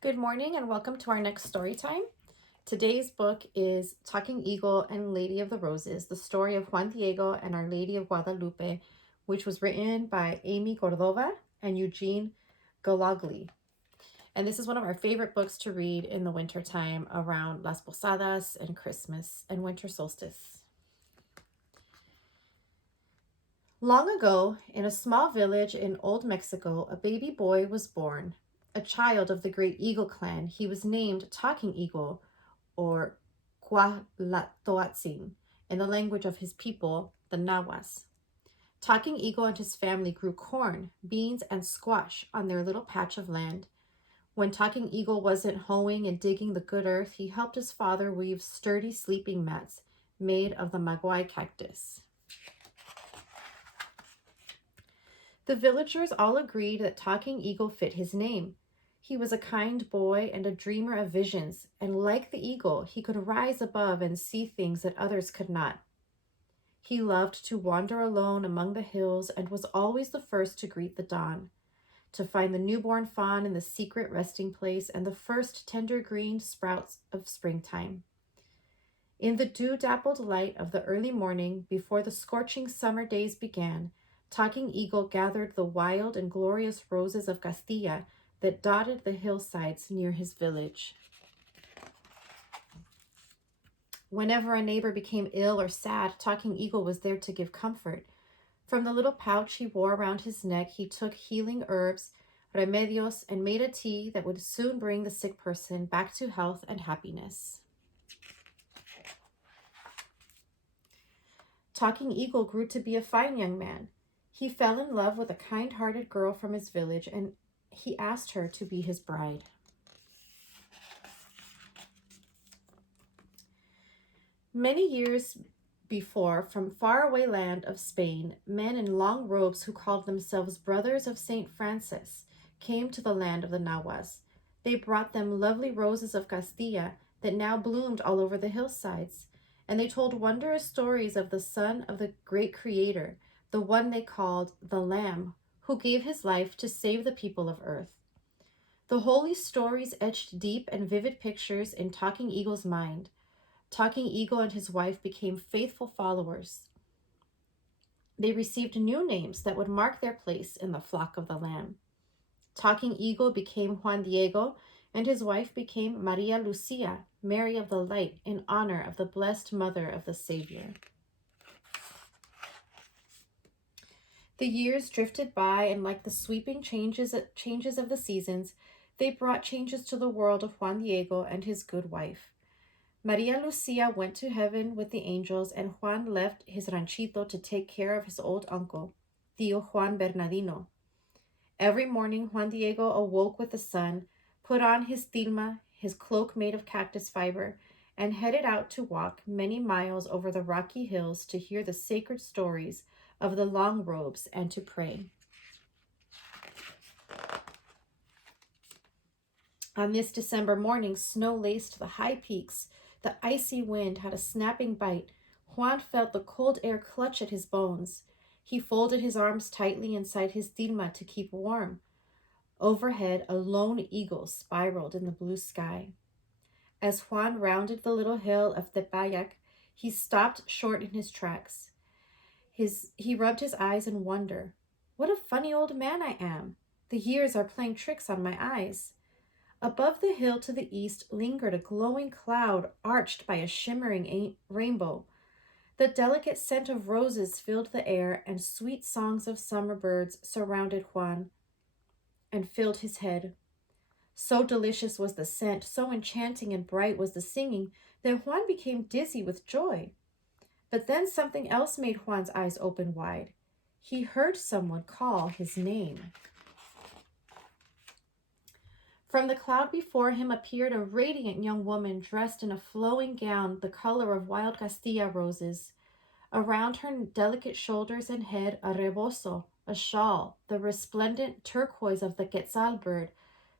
Good morning and welcome to our next story time. Today's book is Talking Eagle and Lady of the Roses, the story of Juan Diego and Our Lady of Guadalupe, which was written by Amy Cordova and Eugene Galagli. And this is one of our favorite books to read in the winter time around Las Posadas and Christmas and winter solstice. Long ago, in a small village in Old Mexico, a baby boy was born. A child of the great Eagle clan, he was named Talking Eagle, or Cuauhtlatoatzin, in the language of his people, the Nahuas. Talking Eagle and his family grew corn, beans, and squash on their little patch of land. When Talking Eagle wasn't hoeing and digging the good earth, he helped his father weave sturdy sleeping mats made of the maguey cactus. The villagers all agreed that Talking Eagle fit his name. He was a kind boy and a dreamer of visions, and like the eagle, he could rise above and see things that others could not. He loved to wander alone among the hills and was always the first to greet the dawn, to find the newborn fawn in the secret resting place and the first tender green sprouts of springtime. In the dew-dappled light of the early morning, before the scorching summer days began, Talking Eagle gathered the wild and glorious roses of Castilla that dotted the hillsides near his village. Whenever a neighbor became ill or sad, Talking Eagle was there to give comfort. From the little pouch he wore around his neck, he took healing herbs, remedios, and made a tea that would soon bring the sick person back to health and happiness. Talking Eagle grew to be a fine young man. He fell in love with a kind-hearted girl from his village, and he asked her to be his bride. Many years before, from faraway land of Spain, men in long robes who called themselves Brothers of St. Francis came to the land of the Nahuas. They brought them lovely roses of Castilla that now bloomed all over the hillsides, and they told wondrous stories of the Son of the great Creator, the one they called the Lamb, who gave his life to save the people of earth. The holy stories etched deep and vivid pictures in Talking Eagle's mind. Talking Eagle and his wife became faithful followers. They received new names that would mark their place in the flock of the Lamb. Talking Eagle became Juan Diego, and his wife became Maria Lucia, Mary of the Light, in honor of the blessed mother of the Savior. The years drifted by, and like the sweeping changes of the seasons, they brought changes to the world of Juan Diego and his good wife. Maria Lucia went to heaven with the angels, and Juan left his ranchito to take care of his old uncle, Tío Juan Bernardino. Every morning, Juan Diego awoke with the sun, put on his tilma, his cloak made of cactus fiber, and headed out to walk many miles over the rocky hills to hear the sacred stories of the long robes and to pray. On this December morning, snow laced the high peaks. The icy wind had a snapping bite. Juan felt the cold air clutch at his bones. He folded his arms tightly inside his tilma to keep warm. Overhead, a lone eagle spiraled in the blue sky. As Juan rounded the little hill of Tepayac, he stopped short in his tracks. He rubbed his eyes in wonder. What a funny old man I am. The years are playing tricks on my eyes. Above the hill to the east lingered a glowing cloud arched by a shimmering rainbow. The delicate scent of roses filled the air, and sweet songs of summer birds surrounded Juan and filled his head. So delicious was the scent, so enchanting and bright was the singing, that Juan became dizzy with joy. But then something else made Juan's eyes open wide. He heard someone call his name. From the cloud before him appeared a radiant young woman dressed in a flowing gown the color of wild Castilla roses. Around her delicate shoulders and head, a rebozo, a shawl, the resplendent turquoise of the quetzal bird,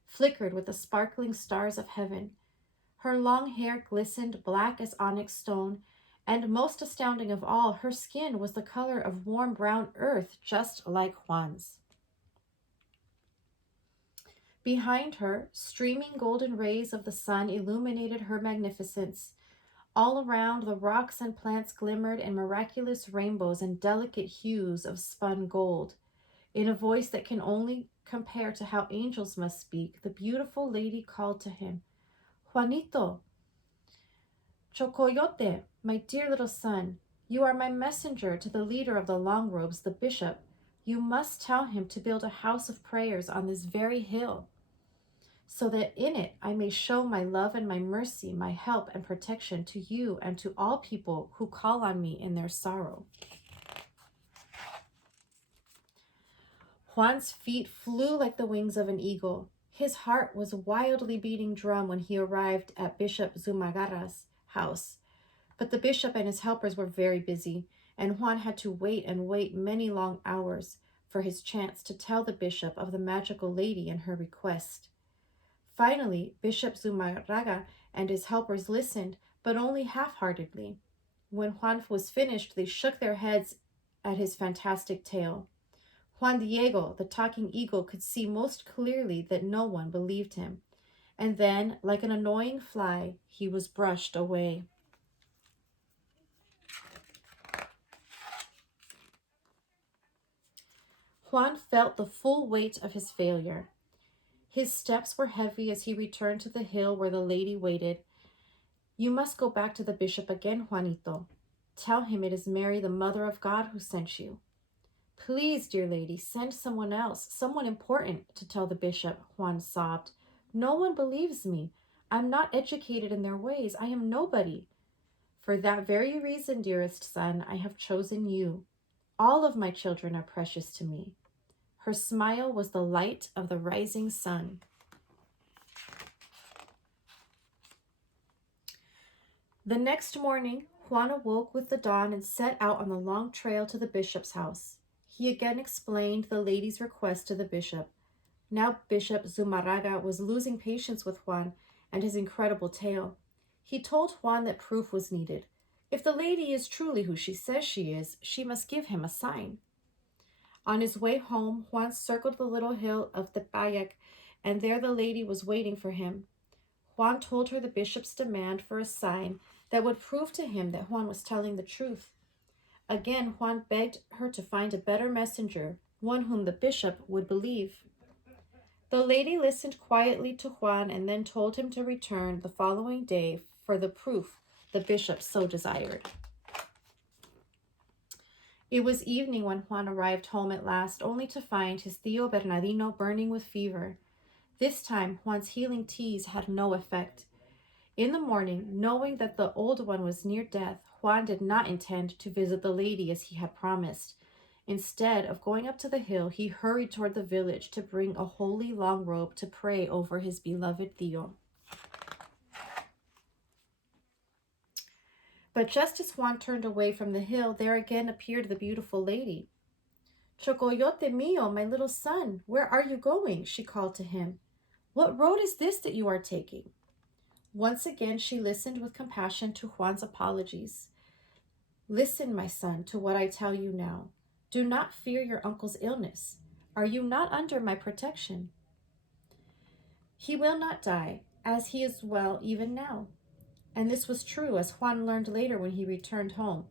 flickered with the sparkling stars of heaven. Her long hair glistened black as onyx stone, and most astounding of all, her skin was the color of warm brown earth, just like Juan's. Behind her, streaming golden rays of the sun illuminated her magnificence. All around, the rocks and plants glimmered in miraculous rainbows and delicate hues of spun gold. In a voice that can only compare to how angels must speak, the beautiful lady called to him, Juanito, Chocoyote, my dear little son, you are my messenger to the leader of the long robes, the bishop. You must tell him to build a house of prayers on this very hill, so that in it I may show my love and my mercy, my help and protection to you and to all people who call on me in their sorrow. Juan's feet flew like the wings of an eagle. His heart was wildly beating drum when he arrived at Bishop Zumagarra's house. But the bishop and his helpers were very busy, and Juan had to wait and wait many long hours for his chance to tell the bishop of the magical lady and her request. Finally, Bishop Zumarraga and his helpers listened, but only half-heartedly. When Juan was finished, they shook their heads at his fantastic tale. Juan Diego, the talking eagle, could see most clearly that no one believed him. And then, like an annoying fly, he was brushed away. Juan felt the full weight of his failure. His steps were heavy as he returned to the hill where the lady waited. You must go back to the bishop again, Juanito. Tell him it is Mary, the Mother of God, who sent you. Please, dear lady, send someone else, someone important, to tell the bishop, Juan sobbed. No one believes me. I'm not educated in their ways. I am nobody. For that very reason, dearest son, I have chosen you. All of my children are precious to me. Her smile was the light of the rising sun. The next morning, Juan awoke with the dawn and set out on the long trail to the bishop's house. He again explained the lady's request to the bishop. Now Bishop Zumarraga was losing patience with Juan and his incredible tale. He told Juan that proof was needed. If the lady is truly who she says she is, she must give him a sign. On his way home, Juan circled the little hill of Tepayac, and there the lady was waiting for him. Juan told her the bishop's demand for a sign that would prove to him that Juan was telling the truth. Again, Juan begged her to find a better messenger, one whom the bishop would believe. The lady listened quietly to Juan and then told him to return the following day for the proof the bishop so desired. It was evening when Juan arrived home at last, only to find his Tío Bernardino burning with fever. This time, Juan's healing teas had no effect. In the morning, knowing that the old one was near death, Juan did not intend to visit the lady as he had promised. Instead of going up to the hill, he hurried toward the village to bring a holy long robe to pray over his beloved Tío. But just as Juan turned away from the hill, there again appeared the beautiful lady. Chocoyote mío, my little son, where are you going? She called to him. What road is this that you are taking? Once again, she listened with compassion to Juan's apologies. Listen, my son, to what I tell you now. Do not fear your uncle's illness. Are you not under my protection? He will not die, as he is well even now. And this was true, as Juan learned later when he returned home.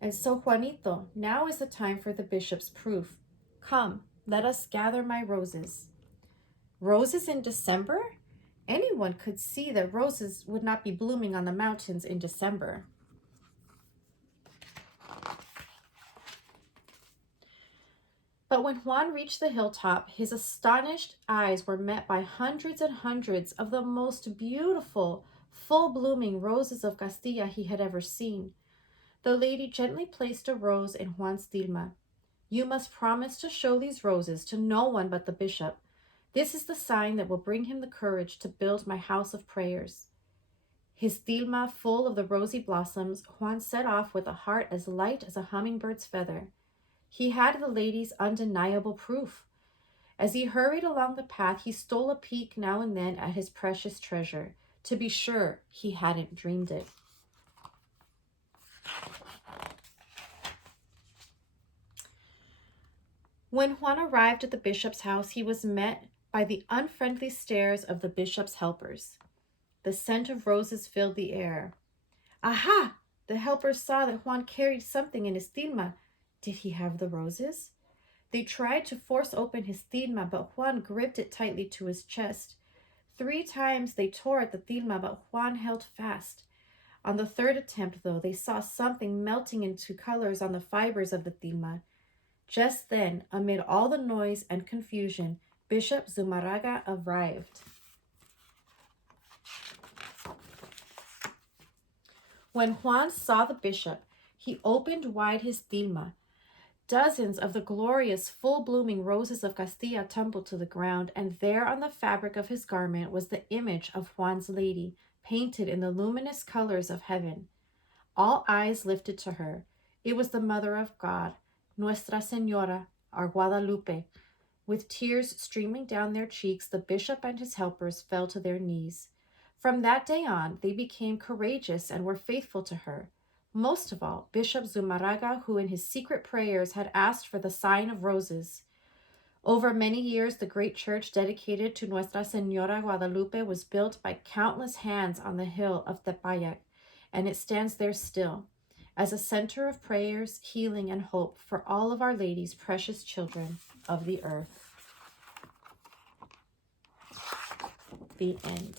And so, Juanito, now is the time for the bishop's proof. Come, let us gather my roses. Roses in December? Anyone could see that roses would not be blooming on the mountains in December. But when Juan reached the hilltop, his astonished eyes were met by hundreds and hundreds of the most beautiful, full-blooming roses of Castilla he had ever seen. The lady gently placed a rose in Juan's tilma. You must promise to show these roses to no one but the bishop. This is the sign that will bring him the courage to build my house of prayers. His tilma full of the rosy blossoms, Juan set off with a heart as light as a hummingbird's feather. He had the lady's undeniable proof. As he hurried along the path, he stole a peek now and then at his precious treasure, to be sure he hadn't dreamed it. When Juan arrived at the bishop's house, he was met by the unfriendly stares of the bishop's helpers. The scent of roses filled the air. Aha! The helpers saw that Juan carried something in his tilma. Did he have the roses? They tried to force open his tilma, but Juan gripped it tightly to his chest. 3 times they tore at the tilma, but Juan held fast. On the 3rd attempt, though, they saw something melting into colors on the fibers of the tilma. Just then, amid all the noise and confusion, Bishop Zumarraga arrived. When Juan saw the bishop, he opened wide his tilma. Dozens of the glorious, full-blooming roses of Castilla tumbled to the ground, and there on the fabric of his garment was the image of Juan's lady, painted in the luminous colors of heaven. All eyes lifted to her. It was the Mother of God, Nuestra Señora, our Guadalupe. With tears streaming down their cheeks, the bishop and his helpers fell to their knees. From that day on, they became courageous and were faithful to her. Most of all, Bishop Zumarraga, who in his secret prayers had asked for the sign of roses. Over many years, the great church dedicated to Nuestra Señora Guadalupe was built by countless hands on the hill of Tepayac, and it stands there still, as a center of prayers, healing, and hope for all of Our Lady's precious children of the earth. The end.